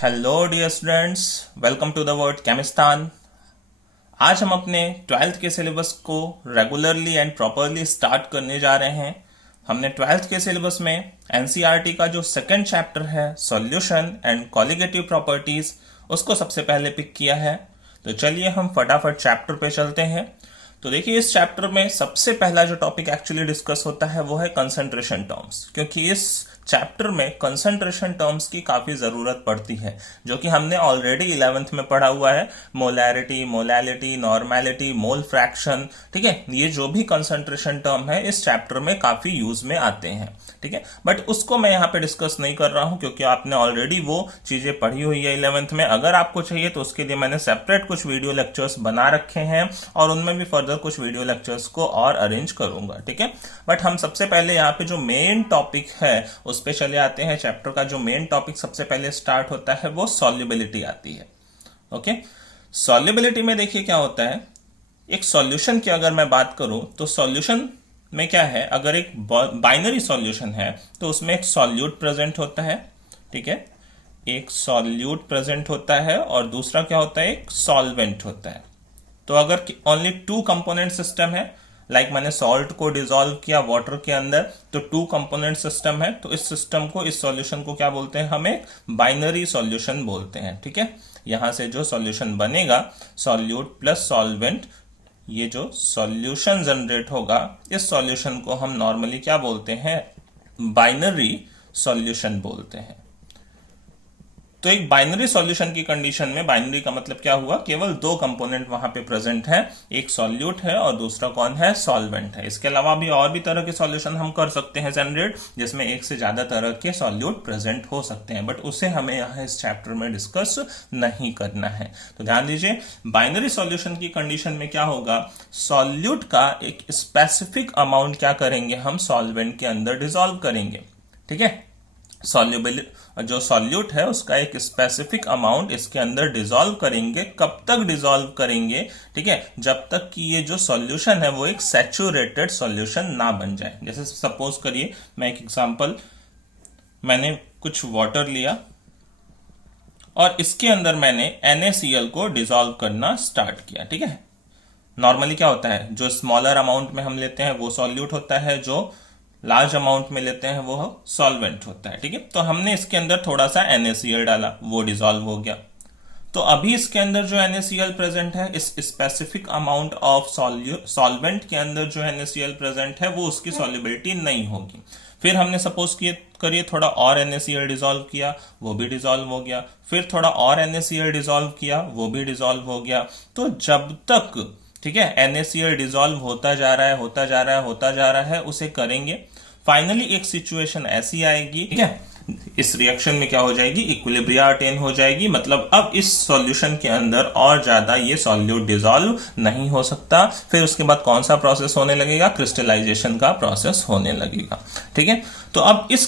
Hello dear students, welcome to the world Chemistan. आज हम अपने 12th के सिलेबस को रेगुलरली एंड प्रॉपरली स्टार्ट करने जा रहे हैं। हमने 12th के सिलेबस में एनसीईआरटी का जो सेकंड चैप्टर है सॉल्यूशन एंड कॉलिगेटिव प्रॉपर्टीज, उसको सबसे पहले पिक किया है। तो चलिए हम फटाफट चैप्टर पे चलते हैं। तो देखिए, इस चैप्टर में सबसे पहला जो टॉपिक एक्चुअली डिस्कस होता है वो है कंसंट्रेशन टर्म्स, क्योंकि इस चैप्टर में कंसंट्रेशन टर्म्स की काफी जरूरत पड़ती है, जो कि हमने ऑलरेडी 11th में पढ़ा हुआ है। Molarity, molality, normality, mole fraction, ठीक है, ये जो भी कंसंट्रेशन टर्म है इस चैप्टर में काफी यूज में आते हैं, ठीक है। बट उसको मैं यहाँ पे डिस्कस नहीं कर रहा हूं, क्योंकि आपने ऑलरेडी वो चीजें पढ़ी हुई है 11th में। अगर आपको चाहिए तो उसके लिए मैंने सेपरेट कुछ वीडियो लेक्चर्स बना रखे हैं और उनमें भी फर्दर कुछ वीडियो लेक्चर्स को और अरेंज करूंगा, ठीक है। बट हम सबसे पहले यहाँ पे जो मेन टॉपिक है उस पे चले आते हैं। चैप्टर का जो मेन टॉपिक सबसे पहले स्टार्ट होता है वो सॉल्युबिलिटी आती है। ओके, सॉल्युबिलिटी में देखिए क्या होता है। एक सॉल्यूशन की अगर मैं बात करूं तो सॉल्यूशन में क्या है, अगर एक बाइनरी सॉल्यूशन है तो उसमें एक सॉल्यूट प्रेजेंट होता है, ठीक है, एक सॉल्यूट प्रेजेंट होता है और दूसरा क्या होता है, एक सॉल्वेंट होता है। तो अगर ओनली टू कंपोनेंट सिस्टम है, लाइक मैंने सॉल्ट को डिसॉल्व किया वाटर के अंदर, तो टू कंपोनेंट सिस्टम है, तो इस सिस्टम को, इस सॉल्यूशन को क्या बोलते हैं, हम एक बाइनरी सॉल्यूशन बोलते हैं, ठीक है। यहां से जो सॉल्यूशन बनेगा, सॉल्यूट प्लस सॉल्वेंट, ये जो सॉल्यूशन जनरेट होगा, इस सॉल्यूशन को हम नॉर्मली क्या बोलते हैं, बाइनरी सॉल्यूशन बोलते हैं। तो एक बाइनरी सॉल्यूशन की कंडीशन में, बाइनरी का मतलब क्या हुआ, केवल दो कंपोनेंट वहां पे प्रेजेंट है, एक सॉल्यूट है और दूसरा कौन है, सॉल्वेंट है। इसके अलावा भी और भी तरह के सॉल्यूशन हम कर सकते हैं जनरेट, जिसमें एक से ज्यादा तरह के सॉल्यूट प्रेजेंट हो सकते हैं, बट उसे हमें यहाँ इस चैप्टर में डिस्कस नहीं करना है। तो ध्यान दीजिए, बाइनरी सॉल्यूशन की कंडीशन में क्या होगा, सॉल्यूट का एक स्पेसिफिक अमाउंट क्या करेंगे, हम सॉल्वेंट के अंदर डिसॉल्व करेंगे, ठीक है। सॉल्युबल जो सॉल्यूट है उसका एक स्पेसिफिक अमाउंट इसके अंदर डिसॉल्व करेंगे। कब तक डिसॉल्व करेंगे, ठीक है, जब तक कि ये जो सॉल्यूशन है वो एक सैचुरेटेड सॉल्यूशन ना बन जाए। जैसे सपोज करिए, मैं एक एग्जांपल, मैंने कुछ वाटर लिया और इसके अंदर मैंने NaCl को डिसॉल्व करना स्टार्ट किया, ठीक है। नॉर्मली क्या होता है, जो स्मॉलर अमाउंट में हम लेते हैं वो सॉल्यूट होता है, जो लार्ज अमाउंट में लेते हैं वो सॉल्वेंट होता है, ठीक है। तो हमने इसके अंदर थोड़ा सा NaCl डाला, वो डिसॉल्व हो गया। तो अभी इसके अंदर जो NaCl प्रेजेंट है, इस स्पेसिफिक अमाउंट ऑफ सॉल्वेंट के अंदर जो NaCl प्रेजेंट है वो उसकी सॉल्युबिलिटी नहीं होगी। फिर हमने सपोज करिए थोड़ा और NaCl डिसॉल्व किया, वो भी डिसॉल्व हो गया। फिर थोड़ा और NaCl डिसॉल्व किया, वो भी डिसॉल्व हो गया। तो जब तक, ठीक है, NaCl डिसॉल्व होता जा रहा है, होता जा रहा है, होता जा रहा है, उसे करेंगे। फाइनली एक सिचुएशन ऐसी आएगी, ठीक है, इस रिएक्शन में क्या हो जाएगी, इक्विलिब्रिया अटेन हो जाएगी। मतलब अब इस सॉल्यूशन के अंदर और ज्यादा ये सॉल्यूट डिसॉल्व नहीं हो सकता। फिर उसके बाद कौन सा प्रोसेस होने लगेगा, क्रिस्टलाइजेशन का प्रोसेस होने लगेगा, ठीक है। तो अब इस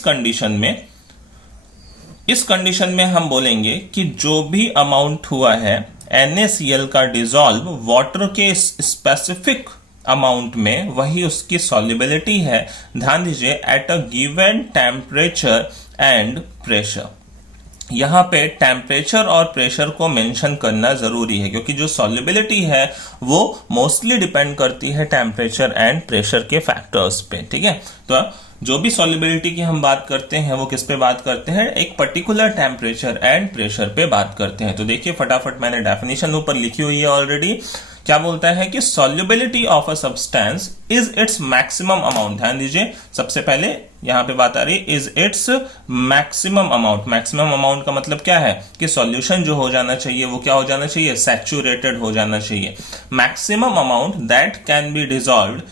कंडीशन में हम बोलेंगे कि जो भी अमाउंट हुआ है NaCl का डिसॉल्व वाटर के स्पेसिफिक अमाउंट में, वही उसकी सॉल्युबिलिटी है। ध्यान दीजिए, at a given temperature and pressure. यहां पे टेम्परेचर और प्रेशर को मेंशन करना जरूरी है, क्योंकि जो सॉल्युबिलिटी है वो मोस्टली डिपेंड करती है टेम्परेचर एंड प्रेशर के फैक्टर्स पे, ठीक है। तो जो भी सॉल्युबिलिटी की हम बात करते हैं वो किस पे बात करते हैं, एक पर्टिकुलर टेम्परेचर एंड प्रेशर पे बात करते हैं। तो देखिए फटाफट, मैंने डेफिनेशन ऊपर लिखी हुई है ऑलरेडी। क्या बोलता है कि solubility of a substance is its maximum amount. ध्यान दीजिए, सबसे पहले यहां पे बात आ रही है is its maximum amount. Maximum amount का मतलब क्या है कि सॉल्यूशन जो हो जाना चाहिए वो क्या हो जाना चाहिए, सैचुरेटेड हो जाना चाहिए। Maximum amount that can be dissolved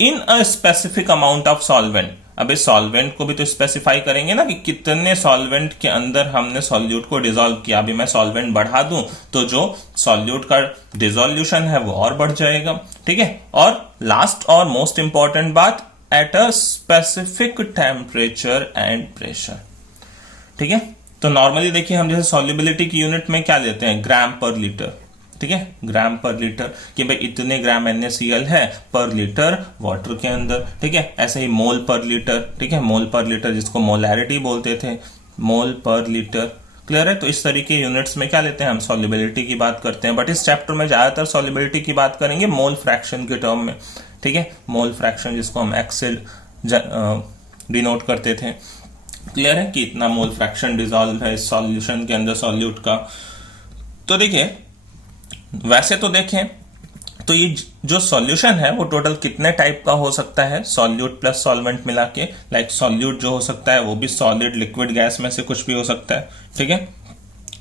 in a specific amount of solvent. अब इस सॉल्वेंट को भी तो स्पेसिफाई करेंगे ना, कि कितने सॉल्वेंट के अंदर हमने सॉल्यूट को डिसॉल्व किया। अभी मैं सॉल्वेंट बढ़ा दूं तो जो सॉल्यूट का डिसॉल्यूशन है वो और बढ़ जाएगा, ठीक है। और लास्ट और मोस्ट इंपॉर्टेंट बात, at a specific temperature and pressure, ठीक है। तो नॉर्मली देखिए, हम जैसे सॉल्युबिलिटी की यूनिट में क्या लेते हैं, ग्राम पर लीटर, ठीक है, ग्राम पर लीटर, कि भाई इतने ग्राम NaCl है पर लीटर वाटर के अंदर, ठीक है। ऐसे ही मोल पर लीटर, ठीक है, मोल पर लीटर जिसको मोलैरिटी बोलते थे, मोल पर लीटर क्लियर है? तो इस तरीके यूनिट्स में क्या लेते हैं हम, सॉल्युबिलिटी की बात करते हैं, बट इस चैप्टर में ज्यादातर सॉल्युबिलिटी की बात करेंगे मोल फ्रैक्शन के टर्म में, ठीक है? मोल फ्रैक्शन जिसको हम एक्स से डिनोट करते थे। क्लियर है कि इतना मोल फ्रैक्शन डिसॉल्व है इस सॉल्यूशन के अंदर सॉल्यूट का। तो देखिए, वैसे तो देखें तो ये जो सॉल्यूशन है वो टोटल कितने टाइप का हो सकता है, सॉल्यूट प्लस सॉल्वेंट मिला के। लाइक सॉल्यूट जो हो सकता है वो भी सॉलिड, लिक्विड, गैस में से कुछ भी हो सकता है, ठीक है?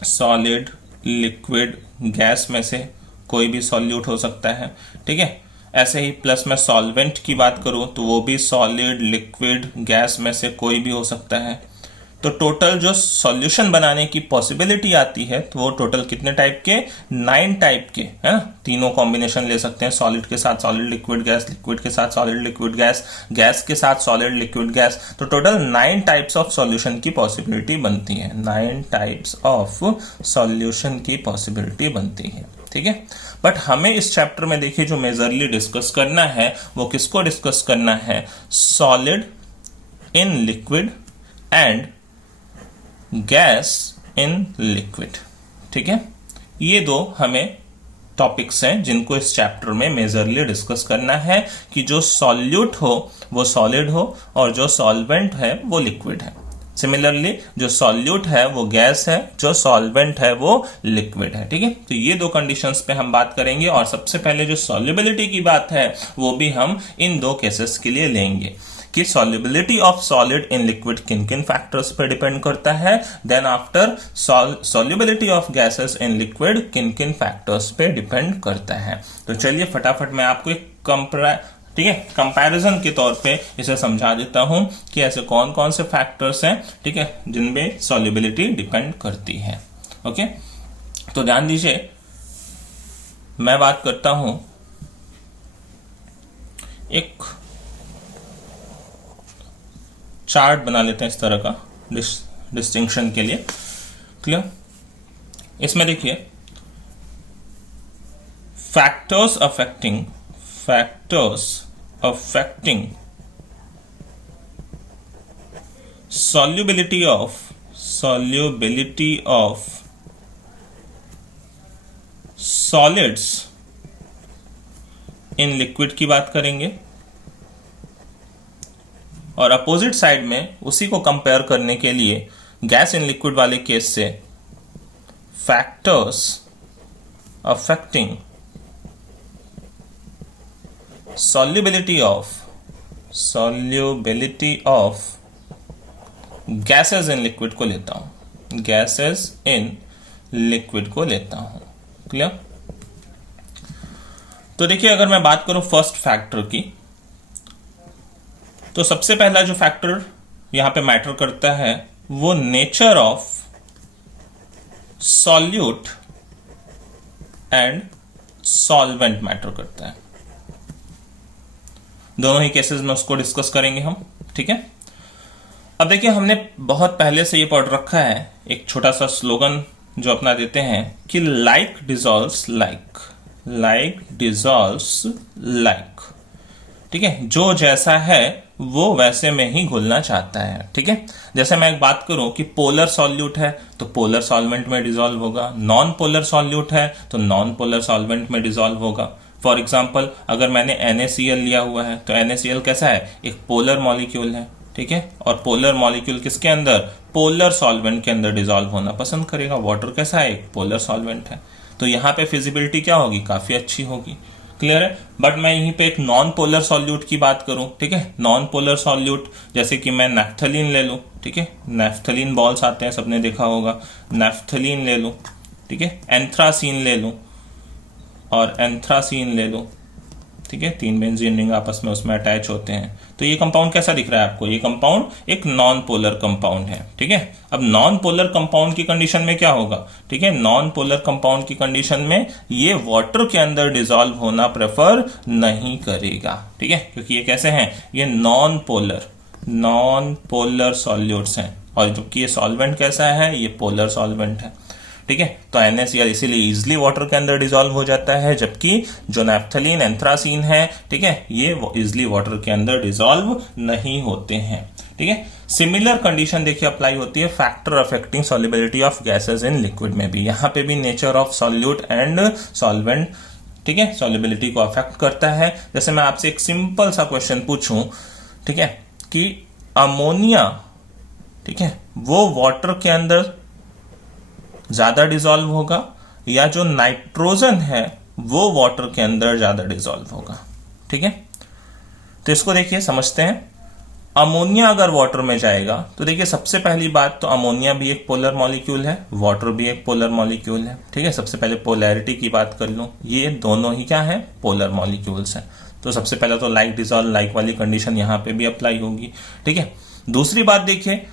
सॉलिड, लिक्विड, गैस में से कोई भी सॉल्यूट हो सकता है, ठीक है? ऐसे ही प्लस में सॉल्वेंट की बात करूं तो वो भी सॉलिड, लिक्विड, गैस में से कोई भी हो सकता है। तो टोटल जो सॉल्यूशन बनाने की पॉसिबिलिटी आती है तो वो टोटल कितने टाइप के, 9 टाइप के, है ना? तीनों कॉम्बिनेशन ले सकते हैं, सॉलिड के साथ सॉलिड लिक्विड गैस, लिक्विड के साथ सॉलिड लिक्विड गैस, गैस के साथ सॉलिड लिक्विड गैस। तो टोटल 9 टाइप्स ऑफ सॉल्यूशन की पॉसिबिलिटी बनती है, 9 टाइप्स ऑफ सॉल्यूशन की पॉसिबिलिटी बनती है, ठीक है? बट हमें इस चैप्टर में देखिए जो मेजरली डिस्कस करना है वो किसको डिस्कस करना है, solid in liquid and gas in liquid, ठीक है? ये दो हमें टॉपिक्स हैं जिनको इस चैप्टर में मेजरली डिस्कस करना है कि जो सॉल्यूट हो वो सॉलिड हो और जो सॉल्वेंट है वो लिक्विड है। सिमिलरली जो सॉल्यूट है वो गैस है, जो सॉल्वेंट है वो लिक्विड है, ठीक है? तो ये दो कंडीशंस पे हम बात करेंगे और सबसे पहले जो सॉल्युबिलिटी की बात है वो भी हम इन दो केसेस के लिए लेंगे कि solubility of solid in liquid किन किन फैक्टर्स पर डिपेंड करता है, then after solubility of gases in liquid किन किन फैक्टर्स पे डिपेंड करता है। तो चलिए फटाफट मैं आपको एक ठीक है कंपैरिजन के तौर पे इसे समझा देता हूं कि ऐसे कौन कौन से फैक्टर्स हैं, ठीक है, जिनमें सॉल्युबिलिटी डिपेंड करती है। ओके, तो ध्यान दीजिए, मैं बात करता हूं एक चार्ट बना लेते हैं इस तरह का डिस्टिंक्शन के लिए। क्लियर? इसमें देखिए factors affecting solubility of solids in liquid की बात करेंगे और अपोजिट साइड में उसी को कंपेयर करने के लिए गैस इन लिक्विड वाले केस से factors affecting solubility of gases in liquid को लेता हूं, gases in liquid को लेता हूं। क्लियर? तो देखिए, अगर मैं बात करूं फर्स्ट फैक्टर की, तो सबसे पहला जो फैक्टर यहां पे मैटर करता है वो nature of solute and solvent matter करता है। दोनों ही केसेस में उसको डिस्कस करेंगे हम, ठीक है? अब देखिए, हमने बहुत पहले से ये पढ़ रखा है, एक छोटा सा स्लोगन जो अपना देते हैं कि लाइक डिसॉल्व्स लाइक, ठीक है? जो जैसा है वो वैसे में ही घुलना चाहता है, ठीक है? जैसे मैं एक बात करूं कि पोलर सॉल्यूट है तो पोलर सॉल्वेंट में डिसॉल्व होगा, नॉन पोलर सॉल्यूट है तो नॉन पोलर सॉल्वेंट में डिसॉल्व होगा। फॉर एग्जाम्पल, अगर मैंने NaCl लिया हुआ है तो NaCl कैसा है, एक पोलर मॉलिक्यूल है, ठीक है? और पोलर मॉलिक्यूल किसके अंदर, पोलर सॉल्वेंट के अंदर डिसॉल्व होना पसंद करेगा। वाटर कैसा है, एक पोलर सॉल्वेंट है, तो यहाँ पे फिजिबिलिटी क्या होगी, काफी अच्छी होगी। क्लियर है? बट मैं यहीं पे एक नॉन पोलर सॉल्यूट की बात करूं, ठीक है? नॉन पोलर सॉल्यूट जैसे कि मैं नैफ्थलीन ले लूं, ठीक है? नैफ्थलीन बॉल्स आते हैं, सबने देखा होगा, नैफ्थलीन ले लूं, ठीक है? एंथ्रासीन ले लूं और एंथ्रासीन ले लो, ठीक है? 3 बेंजीन रिंग आपस में उसमें अटैच होते हैं। तो ये कंपाउंड कैसा दिख रहा है आपको, ये कंपाउंड एक नॉन पोलर कंपाउंड है, ठीक है? अब नॉन पोलर कंपाउंड की कंडीशन में क्या होगा, ठीक है? नॉन पोलर कंपाउंड की कंडीशन में ये वाटर के अंदर डिसॉल्व होना प्रेफर नहीं करेगा, ठीक है? क्योंकि ये कैसे हैं, ये नॉन पोलर सॉल्यूट्स हैं, और जबकि ये सॉल्वेंट कैसा है, ये पोलर सॉल्वेंट है, ठीक है? तो NaCl इसीलिए इजिली वाटर के अंदर डिसॉल्व हो जाता है, जबकि जो नैफ्थलीन, एंथ्रासीन है, ठीक है, ये इजिली वाटर के अंदर डिसॉल्व नहीं होते हैं, ठीक है। सिमिलर कंडीशन देखिए अप्लाई होती है factor affecting solubility of gases in liquid में भी। यहां पे भी nature of solute and solvent, ठीक है, सॉल्युबिलिटी को अफेक्ट करता है। जैसे मैं आपसे एक सिंपल सा क्वेश्चन पूछूं, ठीक है, कि अमोनिया, ठीक है, वो वाटर के अंदर ज्यादा डिसॉल्व होगा या जो नाइट्रोजन है वो वाटर के अंदर ज्यादा डिसॉल्व होगा, ठीक है। तो इसको देखिए समझते हैं। अमोनिया अगर वाटर में जाएगा तो देखिए सबसे पहली बात तो अमोनिया भी एक पोलर मॉलिक्यूल है, वाटर भी एक पोलर मॉलिक्यूल है, ठीक है। सबसे पहले पोलैरिटी की बात कर लूं, ये दोनों ही क्या है, पोलर मॉलिक्यूल्स हैं। तो सबसे पहले तो लाइक डिसॉल्व लाइक वाली कंडीशन यहां पे भी अप्लाई होगी, ठीक है। दूसरी बात देखिए,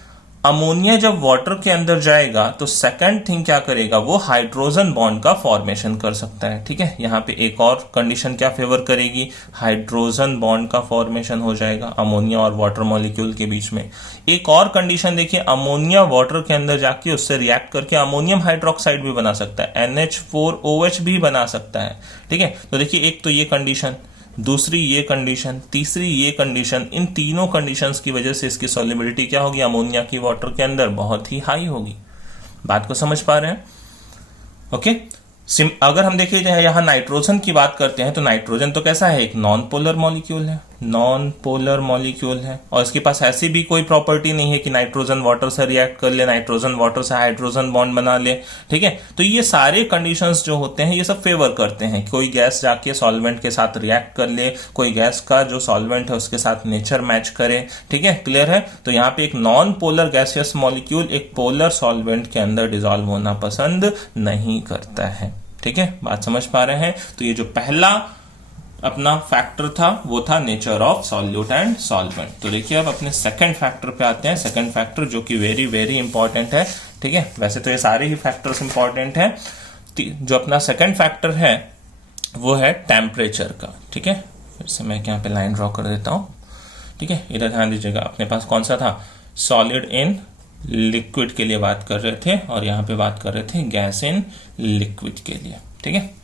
अमोनिया जब वाटर के अंदर जाएगा तो सेकंड थिंग क्या करेगा, वो हाइड्रोजन बॉन्ड का फॉर्मेशन कर सकता है, ठीक है। यहां पे एक और कंडीशन क्या फेवर करेगी, हाइड्रोजन बॉन्ड का फॉर्मेशन हो जाएगा अमोनिया और वाटर मॉलिक्यूल के बीच में। एक और कंडीशन देखिए, अमोनिया वाटर के अंदर जाके उससे रिएक्ट करके अमोनियम हाइड्रोक्साइड भी बना सकता है, NH4OH भी बना सकता है, ठीक है। तो देखिए एक तो ये कंडीशन, दूसरी ये कंडीशन, तीसरी ये कंडीशन, इन तीनों कंडीशंस की वजह से इसकी सॉल्युबिलिटी क्या होगी अमोनिया की वाटर के अंदर, बहुत ही हाई होगी। बात को समझ पा रहे हैं? ओके। अगर हम देखिए यहां नाइट्रोजन की बात करते हैं तो नाइट्रोजन तो कैसा है, एक नॉन पोलर मॉलिक्यूल है, नॉन पोलर मॉलिक्यूल है, और इसके पास ऐसी भी कोई प्रॉपर्टी नहीं है कि नाइट्रोजन वाटर से रिएक्ट कर ले, नाइट्रोजन वाटर से हाइड्रोजन बॉन्ड बना ले, ठीक है। तो ये सारे कंडीशंस जो होते हैं ये सब फेवर करते हैं, कोई गैस जाके सॉल्वेंट के साथ रिएक्ट कर ले, कोई गैस का जो सॉल्वेंट है उसके साथ नेचर मैच करे, ठीक है, क्लियर है। तो यहाँ पे एक नॉन पोलर गैसियस मॉलिक्यूल एक पोलर सॉल्वेंट के अंदर डिसॉल्व होना पसंद नहीं करता है, ठीक है। बात समझ पा रहे हैं? तो ये जो पहला अपना फैक्टर था वो था nature of solute and solvent. तो देखिए अब अपने सेकंड फैक्टर पे आते हैं, सेकंड फैक्टर जो कि वेरी वेरी इंपॉर्टेंट है, ठीक है। वैसे तो ये सारे ही फैक्टर्स इंपॉर्टेंट है, जो अपना सेकंड फैक्टर है वो है टेम्परेचर का, ठीक है। फिर से मैं यहाँ पे लाइन ड्रॉ कर देता हूं, ठीक है। इधर ध्यान दीजिएगा, अपने पास कौन सा था, सॉलिड इन लिक्विड के लिए बात कर रहे थे और यहां पे बात कर रहे थे गैस इन लिक्विड के लिए, ठीक है।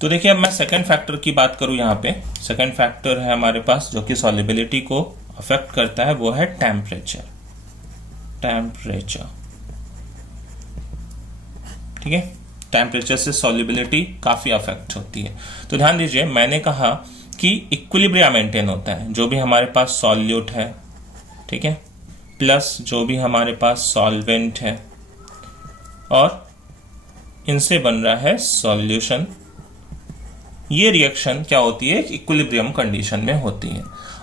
तो देखिए अब मैं सेकंड फैक्टर की बात करूं, यहां पे सेकंड फैक्टर है हमारे पास जो कि सॉल्युबिलिटी को अफेक्ट करता है, वो है टेम्परेचर, टेम्परेचर, ठीक है। टेम्परेचर से सॉल्युबिलिटी काफी अफेक्ट होती है। तो ध्यान दीजिए मैंने कहा कि इक्विलिब्रियम मेंटेन होता है, जो भी हमारे पास सॉल्यूट है, ठीक है, प्लस जो भी हमारे पास सॉल्वेंट है और इनसे बन रहा है सॉल्यूशन। ये रिएक्शन क्या होती है, इक्विलिब्रियम कंडीशन में होती है।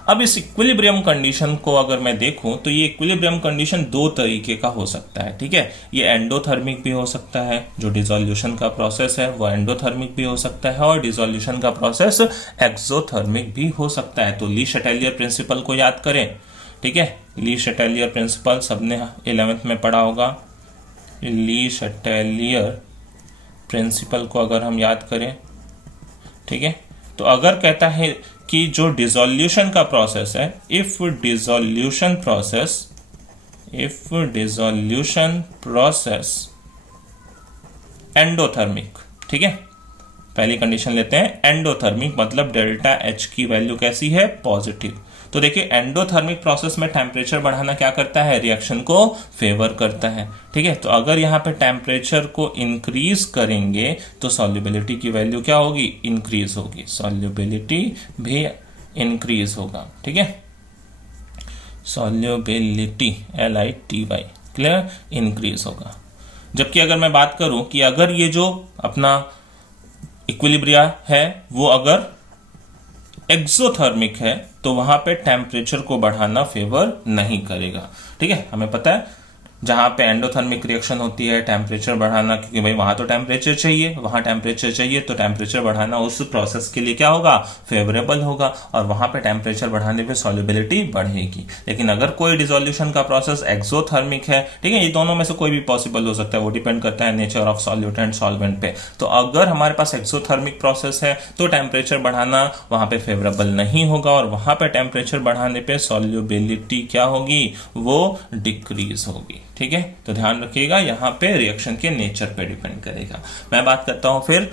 अब इस इक्विलिब्रियम कंडीशन को अगर मैं देखूं तो ये इक्विलिब्रियम कंडीशन दो तरीके का हो सकता है, ठीक है। ये एंडोथर्मिक भी हो सकता है, जो डिसोल्यूशन का प्रोसेस है वो एंडोथर्मिक भी हो सकता है, और डिसोल्यूशन का प्रोसेस एक्सोथर्मिक भी हो सकता है। तो ली शटेलियर प्रिंसिपल को याद करें, ठीक है। ली शटेलियर प्रिंसिपल सबने 11th में पढ़ा होगा। ली शटेलियर प्रिंसिपल को अगर हम याद करें, ठीक है, तो अगर कहता है कि जो डिसोल्यूशन का प्रोसेस है, इफ डिसोल्यूशन प्रोसेस एंडोथर्मिक, ठीक है। पहली कंडीशन लेते हैं एंडोथर्मिक, मतलब डेल्टा एच की वैल्यू कैसी है, पॉजिटिव। तो देखिए एंडोथर्मिक प्रोसेस में टेम्परेचर बढ़ाना क्या करता है, रिएक्शन को फेवर करता है, ठीक है। तो अगर यहां पे टेम्परेचर को इंक्रीज करेंगे तो सॉल्युबिलिटी की वैल्यू क्या होगी, इंक्रीज होगी, सॉल्युबिलिटी भी इंक्रीज होगा, ठीक है। सॉल्युबिलिटी LITY, क्लियर, इंक्रीज होगा। जबकि अगर मैं बात करूं कि अगर ये जो अपना इक्विलिब्रिया है वो अगर एक्सोथर्मिक है तो वहां पे टेम्परेचर को बढ़ाना फेवर नहीं करेगा, ठीक है। हमें पता है जहां पे एंडोथर्मिक रिएक्शन होती है टेम्परेचर बढ़ाना, क्योंकि भाई वहां तो टेम्परेचर चाहिए, वहां टेम्परेचर चाहिए तो टेम्परेचर बढ़ाना उस प्रोसेस के लिए क्या होगा, फेवरेबल होगा, और वहां पे टेम्परेचर बढ़ाने पे सॉल्युबिलिटी बढ़ेगी। लेकिन अगर कोई डिसोल्यूशन का प्रोसेस एक्सोथर्मिक है, ठीक है, ये दोनों में से कोई भी पॉसिबल हो सकता है, वो डिपेंड करता है nature of solute and solvent पे। तो अगर हमारे पास एक्सोथर्मिक प्रोसेस है तो टेम्परेचर बढ़ाना वहां पे फेवरेबल नहीं होगा, और वहां पे टेम्परेचर बढ़ाने पे सॉल्युबिलिटी क्या होगी, वो डिक्रीज होगी, ठीक है। तो ध्यान रखिएगा यहां पे रिएक्शन के नेचर पे डिपेंड करेगा। मैं बात करता हूं फिर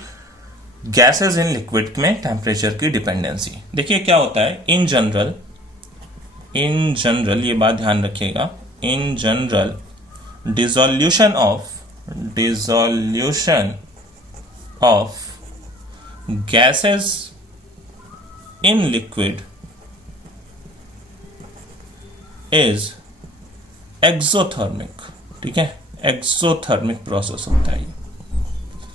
गैसेस इन लिक्विड में टेम्परेचर की डिपेंडेंसी। देखिए क्या होता है, इन जनरल इन जनरल, ये बात ध्यान रखिएगा, in general dissolution of gases in liquid is exothermic. ठीक है, एक्सोथर्मिक प्रोसेस होता है ये।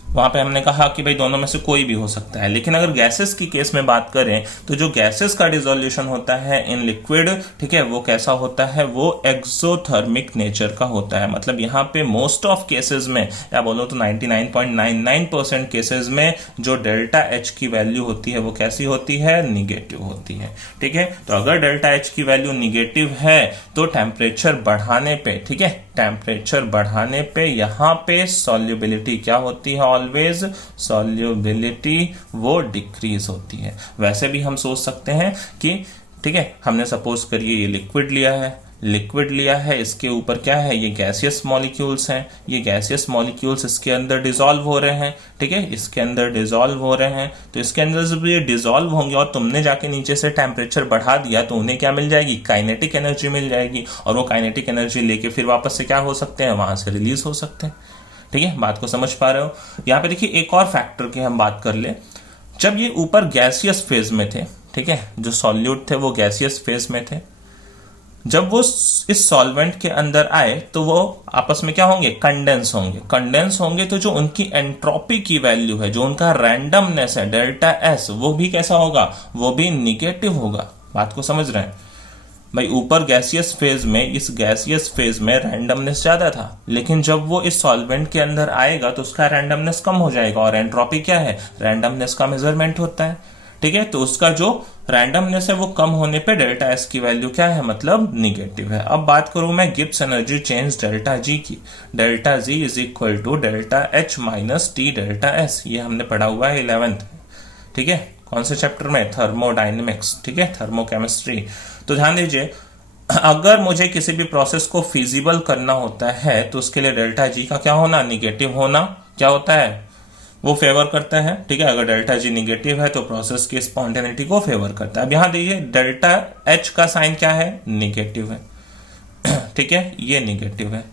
वहां पे हमने कहा कि भाई दोनों में से कोई भी हो सकता है, लेकिन अगर गैसेस की केस में बात करें तो जो गैसेस का डिसोल्यूशन होता है इन लिक्विड, ठीक है, वो कैसा होता है, वो एक्सोथर्मिक नेचर का होता है। मतलब यहाँ पे मोस्ट ऑफ केसेस में, या बोलो तो 99.99% केसेस में जो डेल्टा एच की वैल्यू होती है वो कैसी होती है, निगेटिव होती है। ठीक है, तो अगर डेल्टा एच की वैल्यू निगेटिव है तो टेम्परेचर बढ़ाने पे, ठीक है, टेम्परेचर बढ़ाने पे यहाँ पे सॉल्युबिलिटी क्या होती है, ऑलवेज सॉल्युबिलिटी वो डिक्रीज होती है। वैसे भी हम सोच सकते हैं कि ठीक है, हमने सपोज करिए ये लिक्विड लिया है, इसके ऊपर क्या है, ये गैसियस मॉलिक्यूल्स हैं, ये गैसियस मॉलिक्यूल्स इसके अंदर डिसॉल्व हो रहे हैं। ठीक है, इसके अंदर डिसॉल्व हो रहे हैं, तो इसके अंदर जब ये डिसॉल्व होंगे और तुमने जाके नीचे से टेम्परेचर बढ़ा दिया तो उन्हें क्या मिल जाएगी, काइनेटिक एनर्जी मिल जाएगी, और वो काइनेटिक एनर्जी लेके फिर वापस से क्या हो सकते हैं, वहां से रिलीज हो सकते हैं। ठीक है, बात को समझ पा रहे हो। यहाँ पे देखिए एक और फैक्टर की हम बात कर ले, जब ये ऊपर गैसियस फेज में थे, ठीक है, जो सॉल्यूट थे वो गैसियस फेज में थे, जब वो इस सॉल्वेंट के अंदर आए तो वो आपस में क्या होंगे, कंडेंस होंगे। तो जो उनकी एंट्रोपी की वैल्यू है, जो उनका रैंडमनेस है डेल्टा एस, वो भी कैसा होगा, वो भी निगेटिव होगा। बात को समझ रहे हैं भाई, ऊपर गैसियस फेज में, इस गैसियस फेज में रैंडमनेस ज्यादा था, लेकिन जब वो इस सॉल्वेंट के अंदर आएगा तो उसका रैंडमनेस कम हो जाएगा। और एंट्रोपी क्या है, रैंडमनेस का मेजरमेंट होता है। ठीक है, तो उसका जो रैंडमनेस है वो कम होने पे डेल्टा एस की वैल्यू क्या है, मतलब निगेटिव है। अब बात करूं मैं Gibbs energy change delta G की, delta G is equal to delta H minus T delta S. ये हमने पढ़ा हुआ है 11th। ठीक है, कौन से चैप्टर में, थर्मोडाइनमिक्स। ठीक है, थर्मोकेमिस्ट्री। तो ध्यान दीजिए, अगर मुझे किसी भी प्रोसेस को फिजिबल करना होता है तो उसके लिए डेल्टा जी का क्या होना, निगेटिव होना क्या होता है, वो फेवर करता है। ठीक है, अगर डेल्टा जी निगेटिव है तो प्रोसेस की स्पॉन्टेनिटी को फेवर करता है। अब यहां देखिए डेल्टा एच का साइन क्या है, निगेटिव है। ठीक है, ये निगेटिव है।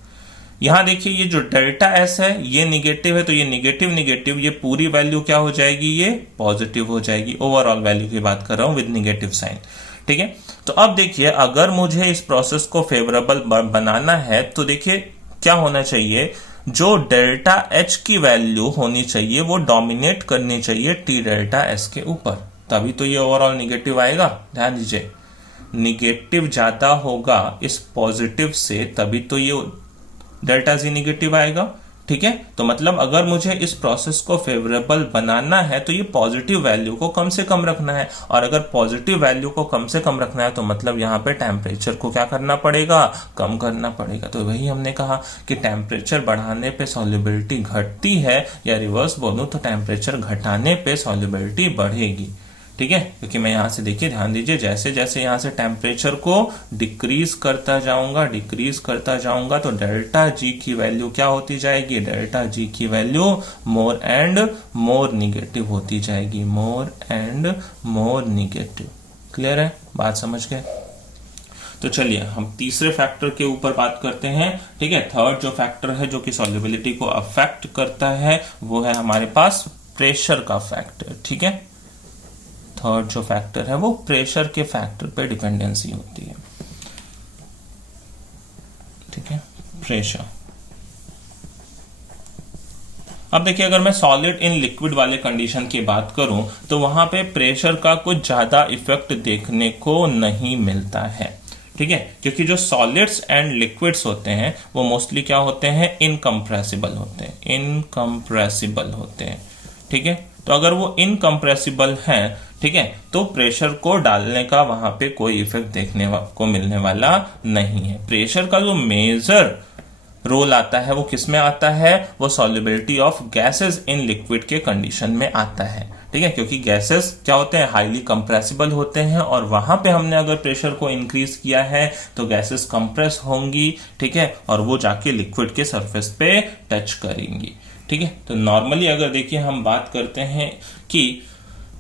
यहां देखिए ये जो डेल्टा एस है ये निगेटिव है, तो ये निगेटिव, ये पूरी वैल्यू क्या हो जाएगी, ये पॉजिटिव हो जाएगी। ओवरऑल वैल्यू की बात कर रहा हूं विद निगेटिव साइन। ठीक है, तो अब देखिए अगर मुझे इस प्रोसेस को फेवरेबल बनाना है तो देखिए क्या होना चाहिए, जो डेल्टा एच की वैल्यू होनी चाहिए वो डोमिनेट करनी चाहिए टी डेल्टा एस के ऊपर, तभी तो ये ओवरऑल निगेटिव आएगा। ध्यान दीजिए, निगेटिव ज्यादा होगा इस पॉजिटिव से, तभी तो ये डेल्टा जी निगेटिव आएगा। ठीक है, तो मतलब अगर मुझे इस प्रोसेस को फेवरेबल बनाना है तो ये पॉजिटिव वैल्यू को कम से कम रखना है, और अगर पॉजिटिव वैल्यू को कम से कम रखना है तो मतलब यहाँ पे टेम्परेचर को क्या करना पड़ेगा, कम करना पड़ेगा। तो वही हमने कहा कि टेम्परेचर बढ़ाने पे सॉल्युबिलिटी घटती है, या रिवर्स बोलूं तो टेम्परेचर घटाने पे सॉल्युबिलिटी बढ़ेगी। ठीक है, क्योंकि मैं यहां से देखिए ध्यान दीजिए, जैसे जैसे यहां से टेम्परेचर को डिक्रीज करता जाऊंगा तो डेल्टा जी की वैल्यू क्या होती जाएगी, डेल्टा जी की value more and more negative होती जाएगी, more and more negative. Clear है, बात समझ गए। तो चलिए हम तीसरे फैक्टर के ऊपर बात करते हैं। ठीक है, थर्ड जो फैक्टर है जो कि सॉल्युबिलिटी को अफेक्ट करता है वो है हमारे पास प्रेशर का फैक्टर। ठीक है, थर्ड जो फैक्टर है वो प्रेशर के फैक्टर पे डिपेंडेंसी होती है। ठीक है, प्रेशर। अब देखिए अगर मैं सॉलिड इन लिक्विड वाले कंडीशन की बात करूं तो वहां पे प्रेशर का कुछ ज्यादा इफेक्ट देखने को नहीं मिलता है। ठीक है, क्योंकि जो सॉलिड्स एंड लिक्विड्स होते हैं वो मोस्टली क्या होते हैं, इनकम्प्रेसिबल होते हैं। ठीक है, तो अगर वो इनकम्प्रेसिबल हैं, ठीक है, तो प्रेशर को डालने का वहां पे कोई इफेक्ट देखने को मिलने वाला नहीं है। प्रेशर का जो मेजर रोल आता है वो किस में आता है, वो solubility of gases in liquid के कंडीशन में आता है। ठीक है, क्योंकि गैसेस क्या होते हैं, हाईली कंप्रेसिबल होते हैं, और वहां पे हमने अगर प्रेशर को इंक्रीज किया है तो गैसेस कंप्रेस होंगी। ठीक है, और वो जाके लिक्विड के सरफेस पे टच करेंगी। ठीक है, तो नॉर्मली अगर देखिए हम बात करते हैं कि